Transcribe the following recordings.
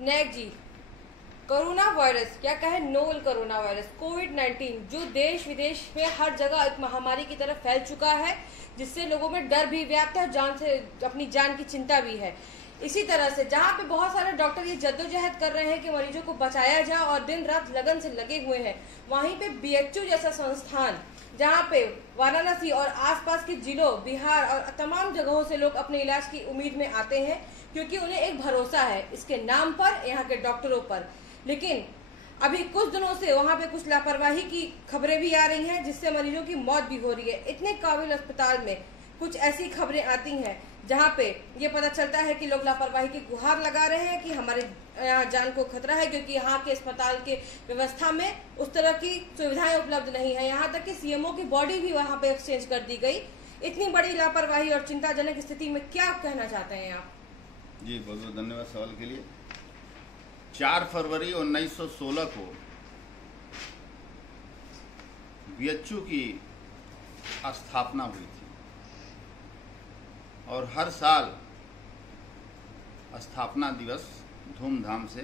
नेक जी, corona virus या कहे novel corona virus कोविड-19 जो देश विदेश में हर जगह एक महामारी की तरफ फैल चुका है, जिससे लोगों में डर भी व्याप्त है, जान से अपनी जान की चिंता भी है। इसी तरह से जहां पे बहुत सारे डॉक्टर ये जद्दोजहद कर रहे हैं कि मरीजों को बचाया जाए और दिन रात लगन से लगे हुए हैं, वहीं पे बीएचयू जैसा संस्थान जहां पे वाराणसी और आसपास के जिलों, बिहार और तमाम जगहों से लोग अपने इलाज की उम्मीद में आते हैं, क्योंकि उन्हें एक भरोसा है इसके नाम पर, यहाँ के डॉक्टरों पर। लेकिन अभी कुछ दिनों से वहां पे कुछ लापरवाही की खबरें भी आ रही हैं, जिससे मरीजों की मौत भी हो रही है। इतने काबिल अस्पताल में कुछ ऐसी खबरें आती हैं जहां पे ये पता चलता है कि लोग लापरवाही की गुहार लगा रहे हैं कि हमारे यहाँ जान को खतरा है, क्योंकि यहाँ के अस्पताल के व्यवस्था में उस तरह की सुविधाएं उपलब्ध नहीं है। यहाँ तक कि सीएमओ की बॉडी भी वहाँ पे एक्सचेंज कर दी गई। इतनी बड़ी लापरवाही और चिंताजनक स्थिति में क्या कहना चाहते हैं आप? जी बहुत बहुत धन्यवाद सवाल के लिए। 4 फरवरी 1916 को बीएचयू की स्थापना हुई थी और हर साल स्थापना दिवस धूमधाम से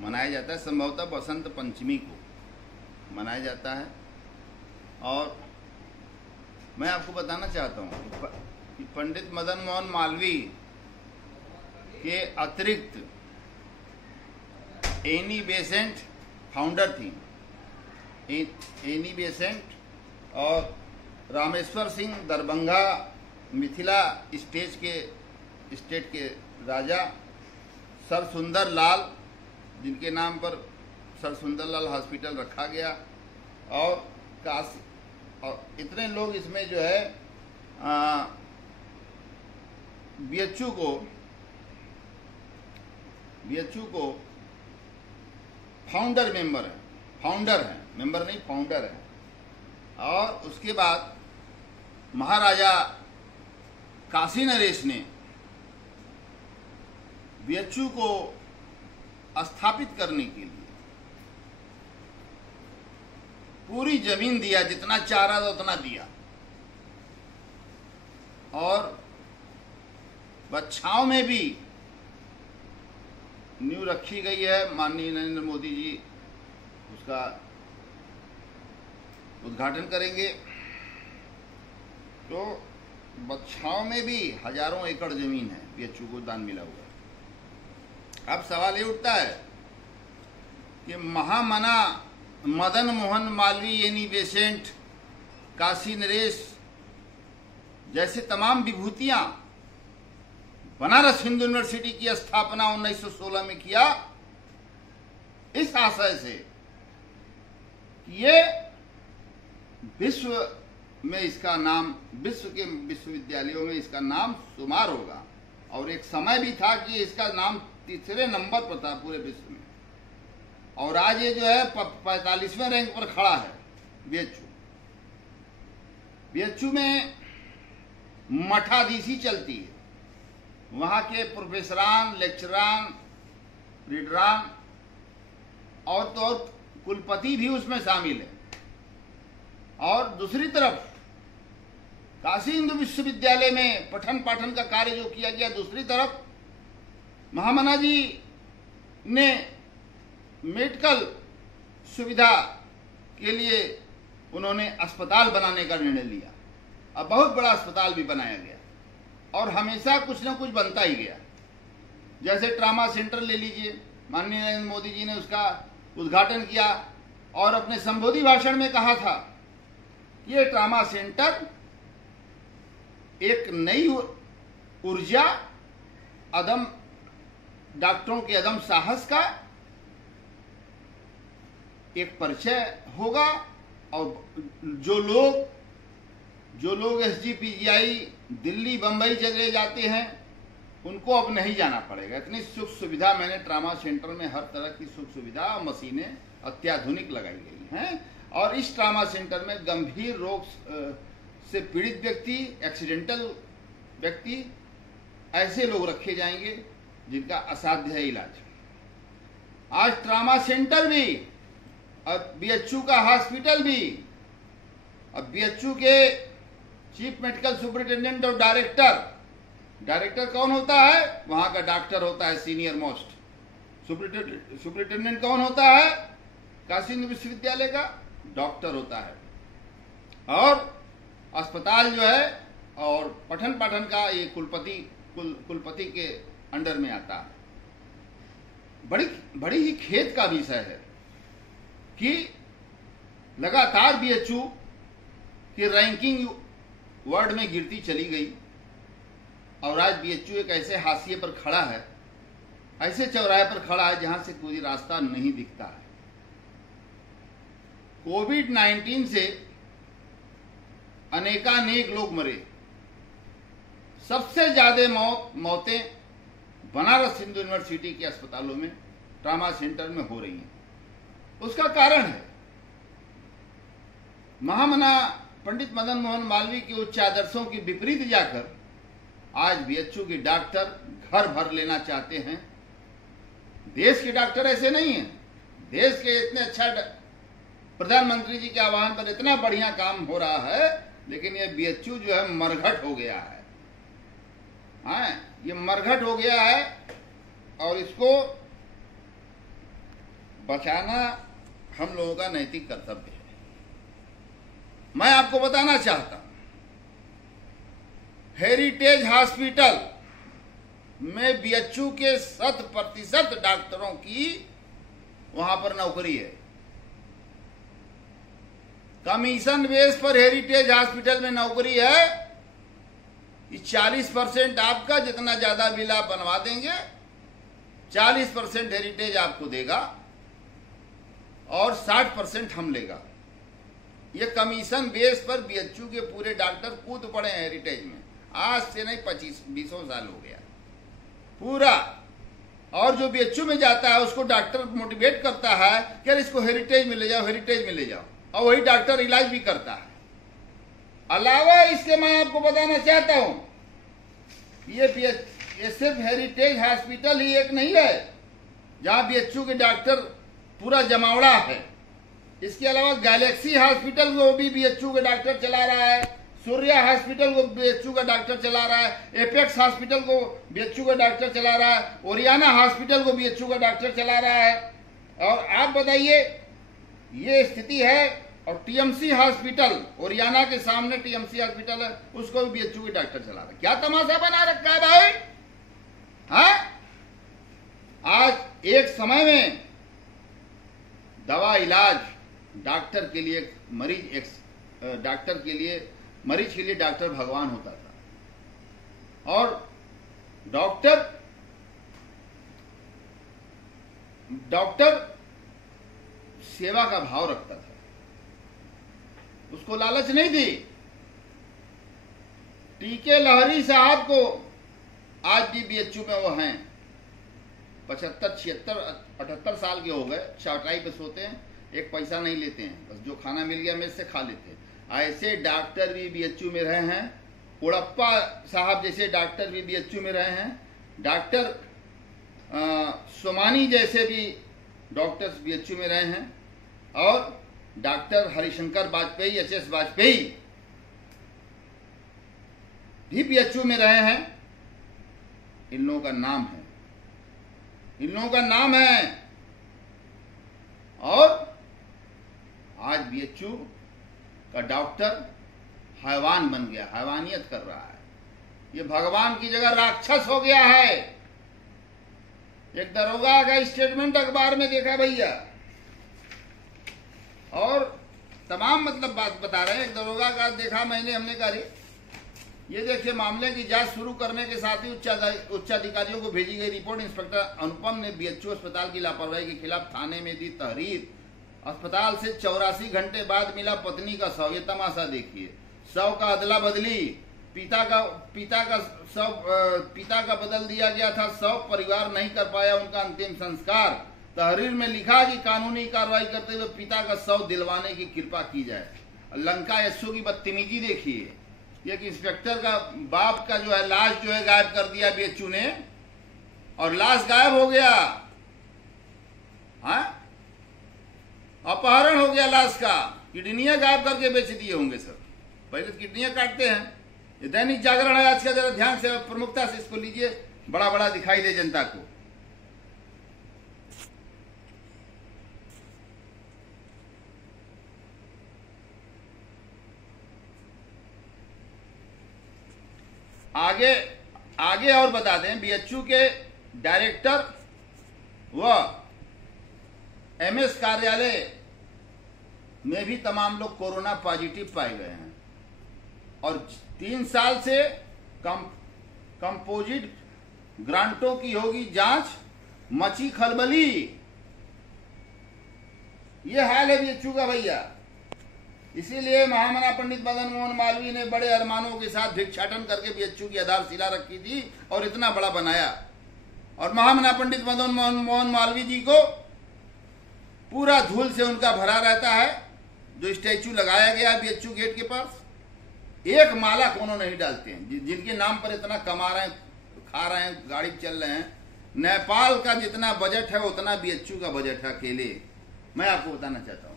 मनाया जाता है। संभवतः बसंत पंचमी को मनाया जाता है। और मैं आपको बताना चाहता हूँ कि पंडित मदन मोहन मालवीय के अतिरिक्त एनी बेसेंट फाउंडर थी। एनी बेसेंट और रामेश्वर सिंह दरभंगा मिथिला स्टेट के राजा सर सुंदर लाल, जिनके नाम पर सर सुंदर लाल हॉस्पिटल रखा गया, और काशी, और इतने लोग इसमें जो है बीएचयू को फाउंडर मेंबर है, मेंबर नहीं फाउंडर है। और उसके बाद महाराजा काशी नरेश ने बीएचयू को स्थापित करने के लिए पूरी जमीन दिया, जितना चाहा था उतना दिया, और बच्छाव में भी नींव रखी गई है। माननीय नरेंद्र मोदी जी उसका उद्घाटन करेंगे। तो बच्छाव में भी हजारों एकड़ जमीन है, बीएचयू को दान मिला हुआ है। अब सवाल ये उठता है कि महामना मदन मोहन मालवीय, एनी बेसेंट, काशी नरेश जैसे तमाम विभूतियां बनारस हिंदू यूनिवर्सिटी की स्थापना 1916 में किया, इस आशय से कि ये विश्व में इसका नाम, विश्व के विश्वविद्यालयों में इसका नाम शुमार होगा। और एक समय भी था कि इसका नाम तीसरे नंबर पर था पूरे विश्व में, और आज ये जो है 45वें रैंक पर खड़ा है बीएचयू। बीएचयू में मठाधीशी चलती है, वहाँ के प्रोफेसरान, लेक्चरान, रीडरान और तो और कुलपति भी उसमें शामिल है। और दूसरी तरफ काशी हिंदू विश्वविद्यालय में पठन पाठन का कार्य जो किया गया, दूसरी तरफ महामना जी ने मेडिकल सुविधा के लिए उन्होंने अस्पताल बनाने का निर्णय लिया। अब बहुत बड़ा अस्पताल भी बनाया गया और हमेशा कुछ न कुछ बनता ही गया। जैसे ट्रामा सेंटर ले लीजिए, माननीय नरेंद्र मोदी जी ने उसका उद्घाटन किया और अपने संबोधि भाषण में कहा था कि ये ट्रामा सेंटर एक नई ऊर्जा, अदम डॉक्टरों के अदम साहस का एक परिचय होगा, और जो लोग एसजीपीजीआई दिल्ली बंबई चले जाते हैं उनको अब नहीं जाना पड़ेगा। इतनी सुख सुविधा, मैंने ट्रामा सेंटर में हर तरह की सुख सुविधा और मशीनें अत्याधुनिक लगाई गई हैं। और इस ट्रामा सेंटर में गंभीर रोग से पीड़ित व्यक्ति, एक्सीडेंटल व्यक्ति, ऐसे लोग रखे जाएंगे जिनका असाध्य है इलाज। आज ट्रामा सेंटर भी, अब बीएचयू का हॉस्पिटल भी, अब बीएचयू के चीफ मेडिकल सुपरिटेंडेंट और डायरेक्टर कौन होता है? वहां का डॉक्टर होता है सीनियर मोस्ट, सुपरिटेंडेंट कौन होता है? काशी हिंदू विश्वविद्यालय का डॉक्टर होता है। और अस्पताल जो है और पठन पाठन का ये कुलपति के अंडर में आता है। बड़ी ही खेद का विषय है कि लगातार बीएचयू की रैंकिंग वर्ल्ड में गिरती चली गई और आज बीएचयू एक ऐसे हाशिए पर खड़ा है, ऐसे चौराहे पर खड़ा है जहां से कोई रास्ता नहीं दिखता है। कोविड-19 से अनेकानेक लोग मरे। सबसे ज्यादा मौतें बनारस हिंदू यूनिवर्सिटी के अस्पतालों में, ट्रामा सेंटर में हो रही हैं। उसका कारण है महामना पंडित मदन मोहन मालवीय के उच्च आदर्शों के विपरीत जाकर आज बीएचयू के डॉक्टर घर भर लेना चाहते हैं। देश के डॉक्टर ऐसे नहीं हैं। देश के इतने अच्छा प्रधानमंत्री जी के आह्वान पर इतना बढ़िया काम हो रहा है, लेकिन ये बीएचयू जो है मरघट हो गया है। हाँ, ये मरघट हो गया है और इसको बचाना हम लोगों का नैतिक कर्तव्य है। मैं आपको बताना चाहता हूं, हेरिटेज हॉस्पिटल में बीएचयू के 100% डॉक्टरों की वहां पर नौकरी है। कमीशन बेस पर हेरिटेज हॉस्पिटल में नौकरी है। 40% आपका, जितना ज्यादा बिल आप बनवा देंगे 40% हेरिटेज आपको देगा और 60% हम लेगा। ये कमीशन बेस पर बीएचयू के पूरे डॉक्टर कूद पड़े हैं हेरिटेज में। आज से नहीं 25-20 साल हो गया पूरा। और जो बीएचयू में जाता है उसको डॉक्टर मोटिवेट करता है कि यार इसको हेरिटेज में ले जाओ, हेरिटेज में ले जाओ, और वही डॉक्टर इलाज भी करता है। अलावा इसके मैं आपको बताना चाहता हूं, ये सिर्फ हेरिटेज हॉस्पिटल ही एक नहीं है जहां बीएचयू के डॉक्टर पूरा जमावड़ा है। इसके अलावा गैलेक्सी हॉस्पिटल को भी बीएचयू का डॉक्टर चला रहा है, सूर्या हॉस्पिटल को बीएचयू का डॉक्टर चला रहा है, एपेक्स हॉस्पिटल को बीएचयू का डॉक्टर चला रहा है, ओरियाना हॉस्पिटल को बीएचयू का डॉक्टर चला रहा है। और आप बताइए, ये स्थिति है। और टीएमसी हॉस्पिटल, ओरियाना के सामने टीएमसी हॉस्पिटल है, उसको भी बीएचयू के डॉक्टर चला रहा है। क्या तमाशा बना रखा है भाई? हाँ, आज एक समय में दवा इलाज डॉक्टर के लिए डॉक्टर के लिए मरीज के लिए डॉक्टर भगवान होता था। और डॉक्टर सेवा का भाव रखता था, उसको लालच नहीं थी। टीके लहरी साहब को आज भी बीएचयू में वो हैं, 75, 76, 78 साल के हो गए, चौटाई पे सोते हैं, एक पैसा नहीं लेते हैं, बस जो खाना मिल गया मेज से खा लेते हैं। ऐसे डॉक्टर भी बीएचयू में रहे हैं। कोड़प्पा साहब जैसे डॉक्टर भी बीएचयू में रहे हैं। डॉक्टर सोमानी जैसे भी डॉक्टर्स बीएचयू में रहे हैं। और डॉक्टर हरिशंकर वाजपेयी, एचएस वाजपेयी भी बीएचयू में रहे हैं। इन लोगों का नाम है, इन लोगों का नाम है। और आज बीएचयू का डॉक्टर हैवान बन गया, हैवानियत कर रहा है। ये भगवान की जगह राक्षस हो गया है। एक दरोगा का स्टेटमेंट अखबार में देखा भैया, और तमाम मतलब बात बता रहे हैं। एक दरोगा का देखा मैंने, हमने कहा ये देखिए, मामले की जांच शुरू करने के साथ ही उच्चाधिकारियों को भेजी गई रिपोर्ट। इंस्पेक्टर अनुपम ने बीएचयू अस्पताल की लापरवाही के खिलाफ थाने में दी तहरीर। अस्पताल से 84 घंटे बाद मिला पत्नी का शव। ये तमाशा देखिए, शव का अदला बदली, पिता का बदल दिया गया था शव, परिवार नहीं कर पाया उनका अंतिम संस्कार। तहरीर में लिखा कि कानूनी कार्रवाई करते हुए पिता का शव दिलवाने की कृपा की जाए। लंका यशु की बदतमीजी देखिए, एक इंस्पेक्टर का बाप का जो है लाश जो है गायब कर दिया बीएचयू ने, और लाश गायब हो गया। हाँ, अपहरण हो गया लाश का, किडनियां गायब करके बेच दिए होंगे सर। पहले तो किडनियां काटते हैं। ये दैनिक जागरण है आज का, जरा ध्यान से प्रमुखता से इसको लीजिए, बड़ा बड़ा दिखाई दे जनता को। आगे आगे और बता दें, बीएचयू के डायरेक्टर व एमएस कार्यालय में भी तमाम लोग कोरोना पॉजिटिव पाए गए हैं और 3 साल से कंपोजिट ग्रांटों की होगी जांच, मची खलबली। ये हाल है बीएचयू का भैया। इसीलिए महामना पंडित मदन मोहन मालवीय ने बड़े अरमानों के साथ भिक्षाटन करके बीएचयू की आधारशिला रखी थी और इतना बड़ा बनाया। और महामना पंडित मदन मोहन मालवीय जी को पूरा धूल से उनका भरा रहता है। जो स्टैचू लगाया गया बीएचयू गेट के पास, एक माला कोनो नहीं डालते हैं। जिनके नाम पर इतना कमा रहे हैं, खा रहे हैं, गाड़ी चल रहे हैं। नेपाल का जितना बजट है उतना बीएचयू का बजट है अकेले। मैं आपको बताना चाहता हूं।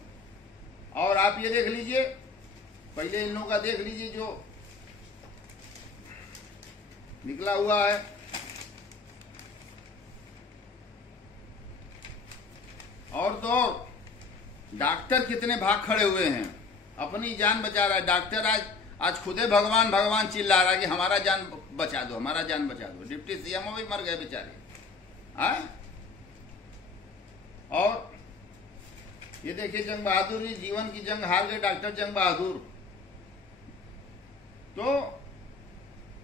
और आप ये देख लीजिए, पहले इन लोगों का देख लीजिए जो निकला हुआ है। और तो डॉक्टर कितने भाग खड़े हुए हैं, अपनी जान बचा रहा है। डॉक्टर आज खुदे भगवान भगवान चिल्ला रहा है कि हमारा जान बचा दो, हमारा जान बचा दो। डिप्टी सीएमओ भी मर गए बेचारे। और ये देखिए जंग बहादुर जी जीवन की जंग हार गए, डॉक्टर जंग बहादुर। तो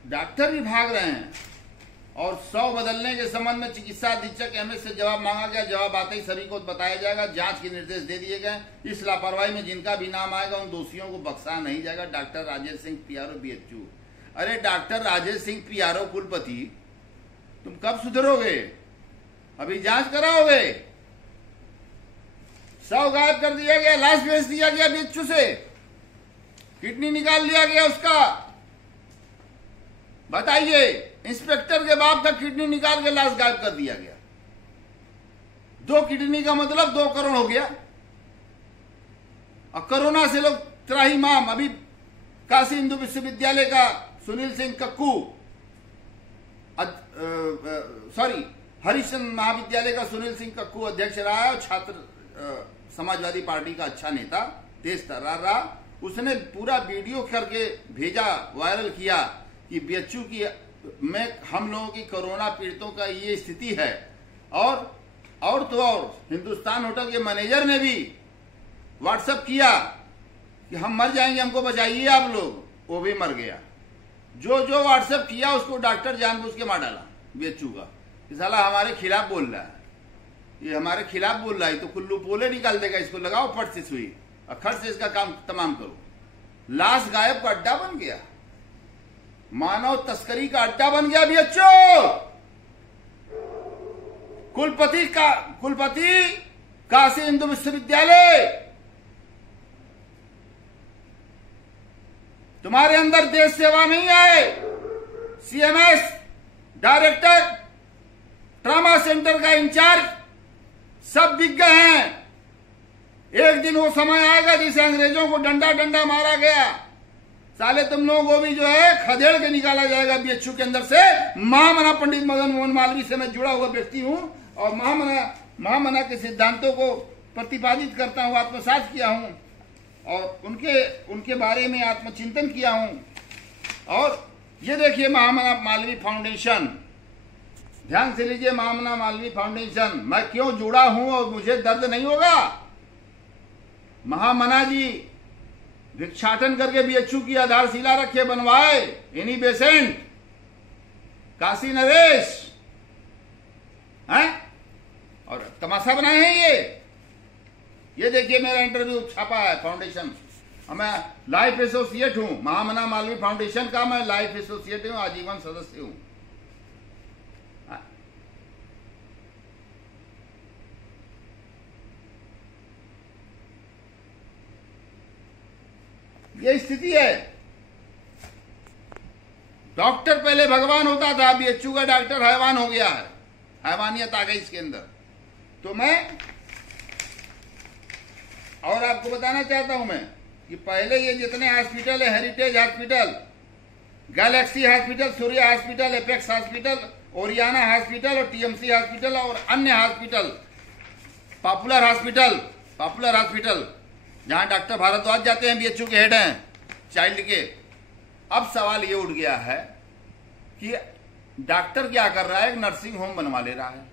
डॉक्टर भी भाग रहे हैं। और 100 बदलने के संबंध में चिकित्सा अधीक्षक एमएस से जवाब मांगा गया। जवाब आते ही सभी को बताया जाएगा। जांच के निर्देश दे दिए गए। इस लापरवाही में जिनका भी नाम आएगा उन दोषियों को बख्शा नहीं जाएगा। Doctor Rajesh Singh PRO BHU. अरे डॉक्टर राजेश सिंह पीआरओ कुलपति, तुम कब सुधरोगे? अभी जांच कराओगे? 100 गायब कर दिया गया, लाश भेज दिया गया बीएचयू से, किडनी निकाल लिया गया उसका। बताइए, इंस्पेक्टर के बाप का किडनी निकाल के लाश गायब कर दिया गया। 2 किडनी का मतलब 2 करोड़ हो गया। और कोरोना से लोग त्राहिमाम। अभी काशी हिंदू विश्वविद्यालय का सुनील सिंह कक्कू, सॉरी हरिचंद महाविद्यालय का सुनील सिंह कक्कू अध्यक्ष रहा है और छात्र समाजवादी पार्टी का अच्छा नेता, तेज तर्रार रहा। उसने पूरा वीडियो करके भेजा, वायरल किया कि बीएचयू की में हम लोगों की कोरोना पीड़ितों का ये स्थिति है। और तो और हिंदुस्तान होटल के मैनेजर ने भी व्हाट्सएप किया कि हम मर जाएंगे, हमको बचाइए आप लोग। वो भी मर गया। जो व्हाट्सएप किया उसको डॉक्टर जानबूझ के मार डाला बीएचयू का। कि साला हमारे खिलाफ बोल रहा है, ये हमारे खिलाफ बोल रहा है, तो कुल्लू पोले निकाल देगा। इसको लगाओ फट से सुई और खट से इसका काम तमाम करो। लाश गायब का अड्डा बन गया, मानव तस्करी का अड्डा बन गया बीएचयू। कुलपति काशी हिंदू विश्वविद्यालय, तुम्हारे अंदर देश सेवा नहीं है। सीएमएस डायरेक्टर, ट्रामा सेंटर का इंचार्ज, सब दिख गए हैं। एक दिन वो समय आएगा जिसे अंग्रेजों को डंडा डंडा मारा गया, साले तुम लोगों को भी जो है खदेड़ के निकाला जाएगा बीएचयू के अंदर से। महामना पंडित मदन मोहन मालवीय से मैं जुड़ा हुआ व्यक्ति हूं और महामना के सिद्धांतों को प्रतिपादित करता हूं, आत्मसात किया हूं और उनके बारे में आत्मचिंतन किया हूं। और ये देखिए महामना मालवीय फाउंडेशन, ध्यान से लीजिए, महामना मालवीय फाउंडेशन। मैं क्यों जुड़ा हूं और मुझे दर्द नहीं होगा? महामना जी भिक्षाटन करके बीएचयू की आधारशिला रखे, बनवाए। एनी बेसेंट, काशी नरेश हैं और तमाशा बनाए हैं। ये देखिए मेरा इंटरव्यू छापा है फाउंडेशन। मैं लाइफ एसोसिएट हूं महामना मालवीय फाउंडेशन का। मैं लाइफ एसोसिएट हूं, आजीवन सदस्य हूं। ये स्थिति है। डॉक्टर पहले भगवान होता था, बीएचयू का डॉक्टर हैवान हो गया है। हैवानियत आ गई इसके अंदर। तो मैं और आपको बताना चाहता हूं मैं कि पहले ये जितने हॉस्पिटल है, heritage hospital, galaxy hospital, Surya hospital, apex hospital, Oriana hospital और टीएमसी हॉस्पिटल और अन्य हॉस्पिटल, पॉपुलर हॉस्पिटल जहां डॉक्टर भारद्वाज जाते हैं, बीएचयू के हेड हैं चाइल्ड के। अब सवाल ये उठ गया है कि डॉक्टर क्या कर रहा है, एक नर्सिंग होम बनवा ले रहा है,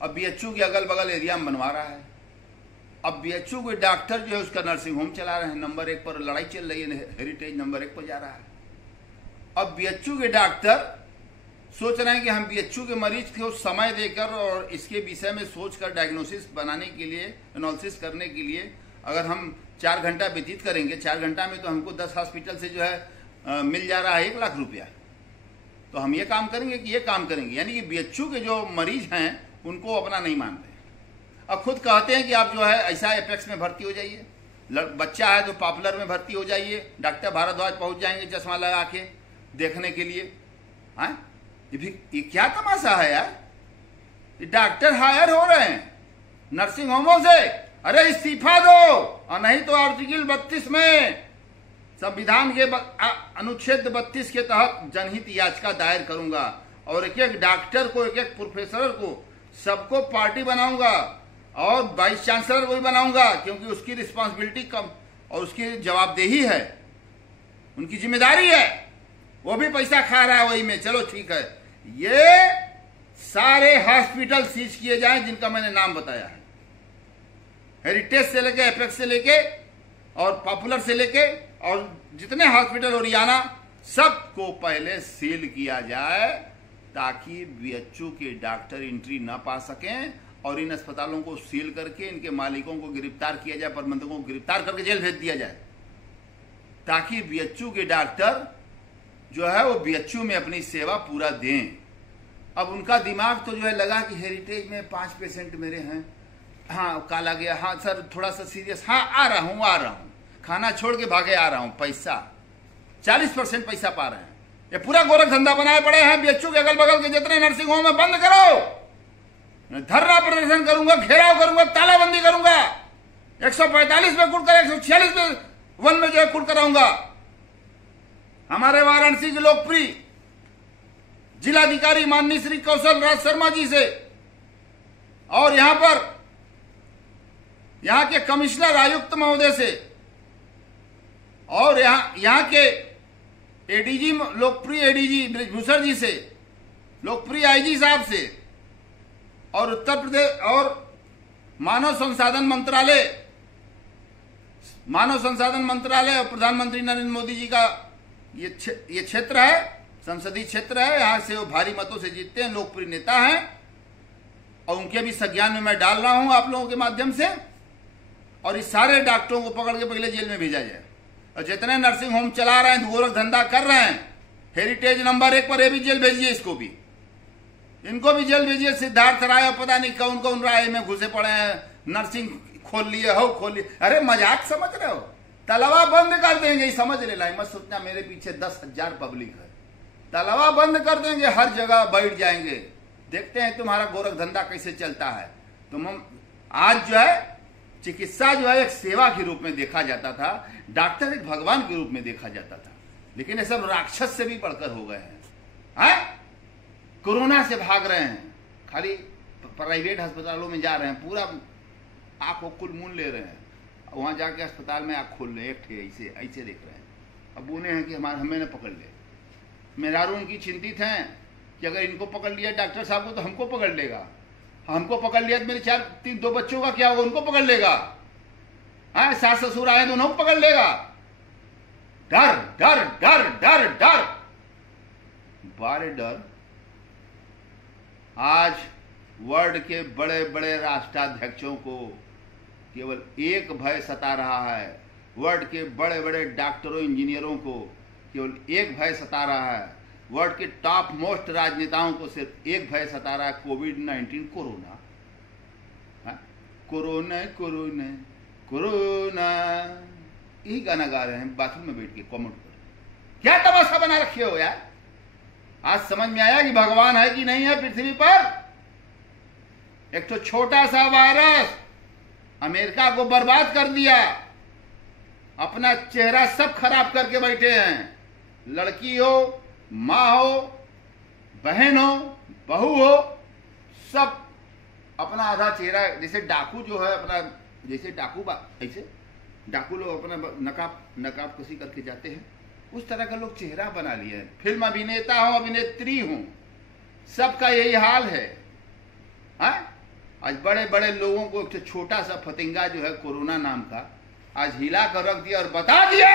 अब बीएचयू के अगल बगल एरिया में बनवा रहा है। अब बीएचयू के डॉक्टर जो है उसका नर्सिंग होम चला रहे हैं, नंबर 1 पर लड़ाई चल रही है, हेरिटेज नंबर 1 पर जा रहा है। अब बीएचयू के डॉक्टर सोच रहे हैं कि हम बीएचयू के मरीज को समय देकर और इसके विषय में सोचकर डायग्नोसिस बनाने के लिए, एनालिसिस करने के लिए अगर हम 4 घंटा व्यतीत करेंगे, 4 घंटा में तो हमको 10 हॉस्पिटल से जो है मिल जा रहा है 1 लाख रुपया, तो हम ये काम करेंगे कि ये काम करेंगे। यानी कि बीएचयू के जो मरीज हैं उनको अपना नहीं मानते। अब खुद कहते हैं कि आप जो है ऐसा एपेक्स में भर्ती हो जाइए, बच्चा है तो पॉपुलर में भर्ती हो जाइए, डॉक्टर भारद्वाज पहुंच जाएंगे चश्मा लगा के देखने के लिए। हाँ, ये क्या तमाशा है यार, ये डॉक्टर हायर हो रहे हैं नर्सिंग होमों से। अरे इस्तीफा दो, और नहीं तो आर्टिकल 32 में संविधान के अनुच्छेद 32 के तहत जनहित याचिका दायर करूंगा और एक एक डॉक्टर को, एक एक प्रोफेसर को, सबको पार्टी बनाऊंगा और वाइस चांसलर को भी बनाऊंगा, क्योंकि उसकी रिस्पांसिबिलिटी कम और उसकी जवाबदेही है, उनकी जिम्मेदारी है। वो भी पैसा खा रहा है वही में, चलो ठीक है। ये सारे हॉस्पिटल सीज किए जाएं जिनका मैंने नाम बताया है, हेरिटेज से लेके, एपेक्स से लेके और पॉपुलर से लेके और जितने हॉस्पिटल ओरियाना, सबको पहले सील किया जाए ताकि बीएचयू के डॉक्टर एंट्री ना पा सकें और इन अस्पतालों को सील करके इनके मालिकों को गिरफ्तार किया जाए, प्रबंधकों को गिरफ्तार करके जेल भेज दिया जाए, ताकि बीएचयू के डॉक्टर जो है वो बीएचयू में अपनी सेवा पूरा दें। अब उनका दिमाग तो जो है लगा कि हेरिटेज में 5 पेशेंट मेरे हैं, हाँ काला गया, हाँ सर थोड़ा सा सीरियस, हाँ आ रहा हूं, खाना छोड़ के भागे आ रहा हूं, पैसा 40% पैसा पा रहे हैं। ये पूरा गोरख धंधा बनाए पड़े हैं। बीएचयू के अगल बगल के जितने नर्सिंग होम है बंद करो, धरना प्रदर्शन करूंगा, घेराव करूंगा, तालाबंदी करूंगा, 145 में कुट कर 146 में 1 में जो है कुट कराऊंगा। हमारे वाराणसी के लोकप्रिय जिलाधिकारी माननीय श्री कौशल राज शर्मा जी से और यहां के कमिश्नर आयुक्त महोदय से और यहां के एडीजी, लोकप्रिय एडीजी ब्रिजभूषण जी से, लोकप्रिय आईजी साहब से और उत्तर प्रदेश और मानव संसाधन मंत्रालय और प्रधानमंत्री नरेंद्र मोदी जी का ये क्षेत्र है, संसदीय क्षेत्र है। यहां से वो भारी मतों से जीतते हैं, लोकप्रिय नेता हैं और उनके भी संज्ञान में मैं डाल रहा हूं आप लोगों के माध्यम से। और इस सारे डॉक्टरों को पकड़ के पहले जेल में भेजा जाए और जितने नर्सिंग होम चला रहे हैं, गोरख धंधा कर रहे हैं, हेरिटेज नंबर 1 पर ये भी जेल भेजिए, इसको भी, इनको भी जेल भेजिए। सिद्धार्थ राय और पता नहीं कौन कौन राय में घुसे पड़े हैं, नर्सिंग खोल लिए। अरे मजाक समझ रहे हो, तलवा बंद कर देंगे, समझ ले, मत सोचना मेरे पीछे 10,000 पब्लिक है, तलवा बंद कर देंगे, हर जगह बैठ जाएंगे, देखते हैं तुम्हारा गोरख धंधा कैसे चलता है। तुम आज जो है चिकित्सा जो है एक सेवा के रूप में देखा जाता था, डॉक्टर एक भगवान के रूप में देखा जाता था, लेकिन ये सब राक्षस से भी बढ़कर हो गए हैं। कोरोना से भाग रहे हैं, खाली प्राइवेट अस्पतालों में जा रहे हैं, पूरा आंख को कुल मून ले रहे हैं, वहां जाके अस्पताल में आंख खोल रहे हैं, एक ऐसे देख रहे हैं। अब उन्हें है कि हमें न पकड़ ले, मेहरारू उनकी चिंतित हैं कि अगर इनको पकड़ लिया डॉक्टर साहब को तो हमको पकड़ लेगा, हमको पकड़ लिया तो मेरे 2 बच्चों का क्या होगा, उनको पकड़ लेगा, सास ससुर आए तो उनको पकड़ लेगा। डर डर डर डर डर बारे डर। आज वर्ल्ड के बड़े बड़े राष्ट्राध्यक्षों को केवल एक भय सता रहा है, वर्ल्ड के बड़े बड़े डॉक्टरों इंजीनियरों को केवल एक भय सता रहा है, वर्ल्ड के टॉप मोस्ट राजनेताओं को सिर्फ एक भय सता रहा है, कोविड-19, कोरोना। कोरोना कोरोना कोरोना, यही गाना गा रहे हैं बाथरूम में बैठ के कमेंट पर। क्या तमाशा बना रखे हो यार। आज समझ में आया कि भगवान है कि नहीं है पृथ्वी पर। एक तो छोटा सा वायरस अमेरिका को बर्बाद कर दिया, अपना चेहरा सब खराब करके बैठे हैं। लड़की हो, माँ हो, बहन हो, बहू हो, सब अपना आधा चेहरा, जैसे डाकू जो है अपना, जैसे डाकू ऐसे डाकू लोग अपना नकाब कसी करके जाते हैं, उस तरह का लोग चेहरा बना लिए हैं। फिल्म अभिनेता हो, अभिनेत्री हो, सबका यही हाल है। आज बड़े बड़े लोगों को एक छोटा सा फतिंगा जो है कोरोना नाम का, आज हिला कर रख दिया और बता दिया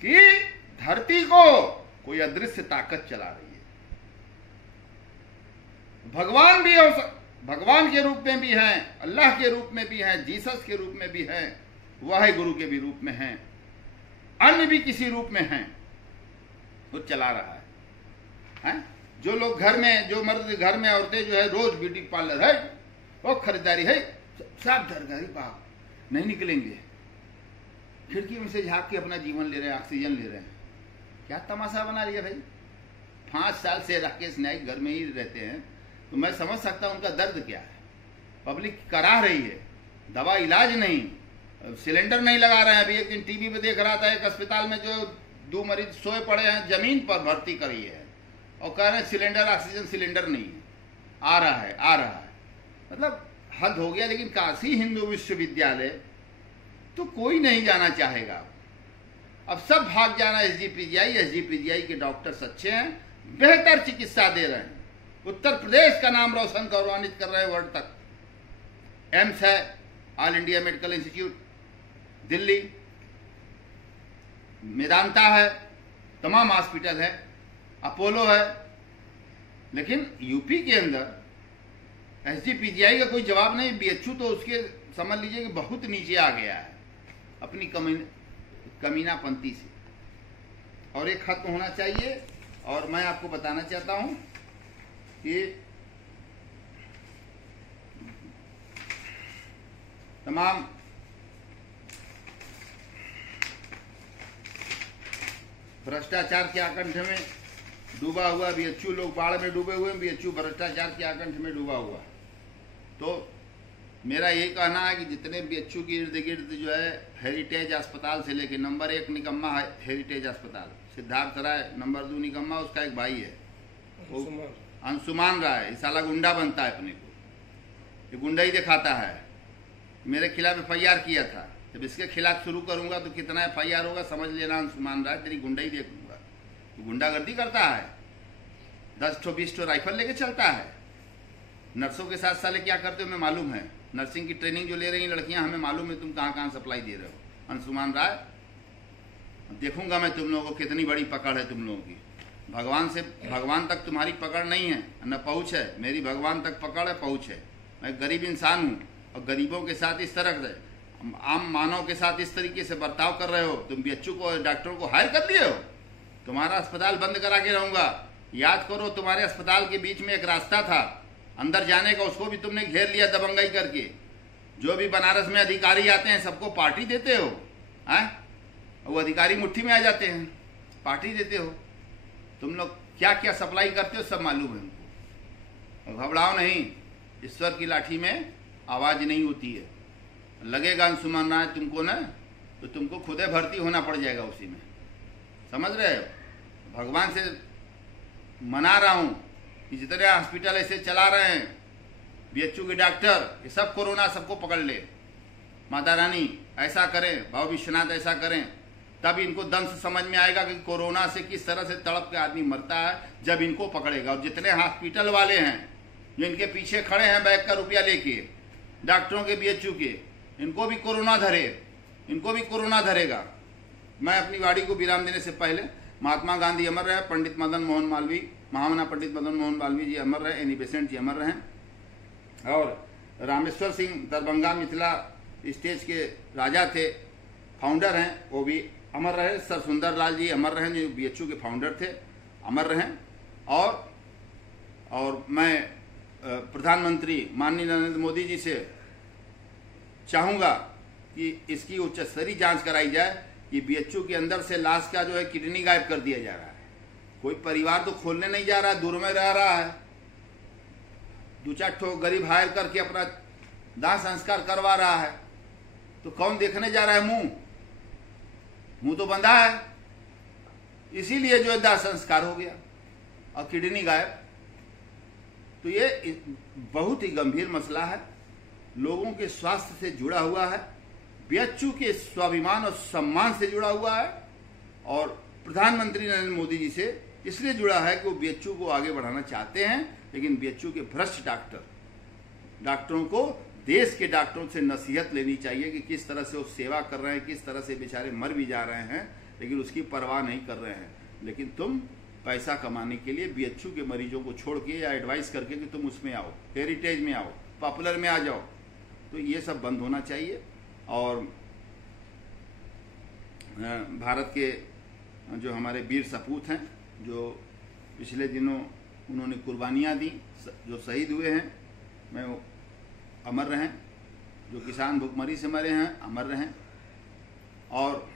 कि धरती को कोई अदृश्य ताकत चला रही है। भगवान भी हो, भगवान के रूप में भी हैं, अल्लाह के रूप में भी हैं, जीसस के रूप में भी हैं, वाहिगुरु के भी रूप में हैं, अन्य भी किसी रूप में हैं, वो चला रहा है। जो लोग घर में, जो मर्द घर में, औरतें जो है रोज ब्यूटी पार्लर है, वो खरीदारी है, सब सरकारी बाप नहीं निकलेंगे, खिड़की में से झाँक के अपना जीवन ले रहे हैं, ऑक्सीजन ले रहे हैं। क्या तमाशा बना लिया भाई। 5 साल से राकेश नाइक घर में ही रहते हैं, तो मैं समझ सकता हूं उनका दर्द क्या है। पब्लिक करा रही है, दवा इलाज नहीं, सिलेंडर नहीं लगा रहे हैं। अभी एक दिन टीवी पे देख रहा था, एक अस्पताल में जो 2 मरीज सोए पड़े हैं, जमीन पर भर्ती करी है और कह रहे हैं सिलेंडर, ऑक्सीजन सिलेंडर नहीं आ रहा है, आ रहा है। मतलब हद हो गया। लेकिन काशी हिंदू विश्वविद्यालय तो कोई नहीं जाना चाहेगा, अब सब भाग जाना। एसजीपीजीआई के डॉक्टर्स अच्छे हैं, बेहतर चिकित्सा दे रहे हैं, उत्तर प्रदेश का नाम रोशन गौरवान्वित कर रहे हैं वर्ल्ड तक। एम्स है, all India medical institute Delhi, Medanta है, तमाम हॉस्पिटल है, अपोलो है। लेकिन यूपी के अंदर एसजीपीजीआई का कोई जवाब नहीं। बीएचयू तो उसके समझ लीजिए कि बहुत नीचे आ गया है अपनी कमीनापंती से, और एक खत्म होना चाहिए। और मैं आपको बताना चाहता हूं कि तमाम भ्रष्टाचार के आकंठ में डूबा हुआ बीएचयू, लोग बाढ़ में डूबे हुए हैं, बीएचयू भ्रष्टाचार के आकंठ में डूबा हुआ। तो मेरा ये कहना है कि जितने बीएचयू के इर्द गिर्द जो है हेरिटेज अस्पताल से लेके नंबर 1 निकम्मा है हेरिटेज अस्पताल, सिद्धार्थ राय नंबर 2 निकम्मा, उसका एक भाई है वो अंशुमान राय, इस साला गुंडा बनता है अपने को, ये गुंडा ही दिखाता है। मेरे खिलाफ FIR किया था, जब इसके खिलाफ शुरू करूंगा तो कितना FIR होगा समझ लेना। अंशुमान राय तेरी गुंडा ही देख लूंगा, तो गुंडागर्दी करता है, 10-20 राइफल लेके चलता है। नर्सों के साथ साले क्या करते हो हमें मालूम है, नर्सिंग की ट्रेनिंग जो ले रही हैं लड़कियां, हमें मालूम है तुम कहां कहां सप्लाई दे रहे हो। अंशुमान राय, देखूंगा मैं तुम लोगों को कितनी बड़ी पकड़ है तुम लोगों की। भगवान तक तुम्हारी पकड़ नहीं है, न पहुंच है। मेरी भगवान तक पकड़ है, पहुंच है। मैं गरीब इंसान हूं, और गरीबों के साथ इस तरह से, आम मानव के साथ इस तरीके से बर्ताव कर रहे हो। तुम बीएचयू को, डॉक्टरों को हायर कर लिए हो, तुम्हारा अस्पताल बंद करा के रहूंगा। याद करो तुम्हारे अस्पताल के बीच में एक रास्ता था अंदर जाने का, उसको भी तुमने घेर लिया दबंगाई करके। जो भी बनारस में अधिकारी आते हैं सबको पार्टी देते हो, वो अधिकारी मुट्ठी में आ जाते हैं, पार्टी देते हो। तुम लोग क्या क्या सप्लाई करते हो सब मालूम है हमको। घबराओ नहीं, ईश्वर की लाठी में आवाज नहीं होती है। लगेगा अंशुमान राय तुमको ना, तो तुमको खुदे भर्ती होना पड़ जाएगा उसी में, समझ रहे हो। भगवान से मना रहा हूं कि जितने हॉस्पिटल ऐसे चला रहे हैं बीएचयू के डॉक्टर, ये सब कोरोना सबको पकड़ ले। माता रानी ऐसा करें, बाबा विश्वनाथ ऐसा करें, तब इनको दंश समझ में आएगा कि कोरोना से किस तरह से तड़प के आदमी मरता है, जब इनको पकड़ेगा। और जितने हॉस्पिटल वाले हैं जो इनके पीछे खड़े हैं बैंक का रुपया लेके, डॉक्टरों के बीएचयू के, इनको भी कोरोना धरे, इनको भी कोरोना धरेगा। मैं अपनी वाणी को विराम देने से पहले, महात्मा गांधी अमर रहे, पंडित मदन मोहन मालवीय, महामना पंडित मदन मोहन मालवीय जी अमर रहे, एनी बेसेंट जी अमर रहें, और रामेश्वर सिंह दरभंगा मिथिला स्टेज के राजा थे, फाउंडर हैं, वो भी अमर रहे। सर सुंदर लाल जी अमर रहें, जो बीएचयू के फाउंडर थे, अमर रहें। और मैं प्रधानमंत्री माननीय नरेंद्र मोदी जी से चाहूंगा कि इसकी उच्च स्तरीय जांच कराई जाए कि बीएचयू के अंदर से लाश का जो है किडनी गायब कर दिया जा रहा है। कोई परिवार तो खोलने नहीं जा रहा है, दूर में रह रहा है, 2-4 ठो गरीब हायर करके अपना दाह संस्कार करवा रहा है, तो कौन देखने जा रहा है? मुंह तो बंधा है, इसीलिए जो है दाह संस्कार हो गया और किडनी गायब। तो ये बहुत ही गंभीर मसला है, लोगों के स्वास्थ्य से जुड़ा हुआ है। बीएचयू के स्वाभिमान और सम्मान से जुड़ा हुआ है और प्रधानमंत्री नरेंद्र मोदी जी से इसलिए जुड़ा है कि वो बीएचयू को आगे बढ़ाना चाहते हैं, लेकिन बीएचयू के भ्रष्ट डॉक्टरों को देश के डॉक्टरों से नसीहत लेनी चाहिए कि किस तरह से वो सेवा कर रहे हैं, किस तरह से बेचारे मर भी जा रहे हैं, लेकिन उसकी परवाह नहीं कर रहे हैं। लेकिन तुम पैसा कमाने के लिए बीएचयू के मरीजों को छोड़ के या एडवाइस करके कि तुम उसमें आओ, हेरिटेज में आओ, पॉपुलर में आ जाओ, तो ये सब बंद होना चाहिए। और भारत के जो हमारे वीर सपूत हैं, जो पिछले दिनों उन्होंने कुर्बानियाँ दी, जो शहीद हुए हैं, मैं वो अमर रहें, जो किसान भुखमरी से मरे हैं अमर रहें। और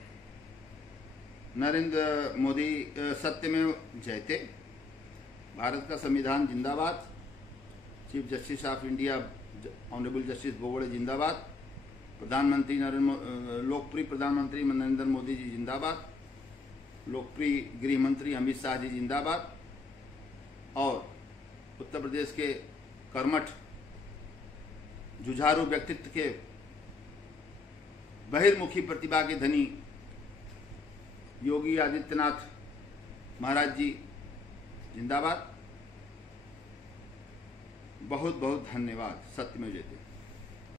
नरेंद्र मोदी सत्य में जयते, भारत का संविधान जिंदाबाद, chief justice of India honourable justice Bobde जिंदाबाद, लोकप्रिय प्रधानमंत्री नरेंद्र मोदी जी जिंदाबाद, लोकप्रिय गृह मंत्री अमित शाह जी जिंदाबाद, और उत्तर प्रदेश के कर्मठ जुझारू व्यक्तित्व के बहिर्मुखी प्रतिभा के धनी योगी आदित्यनाथ महाराज जी जिंदाबाद। बहुत बहुत धन्यवाद। सत्यमेव जयते।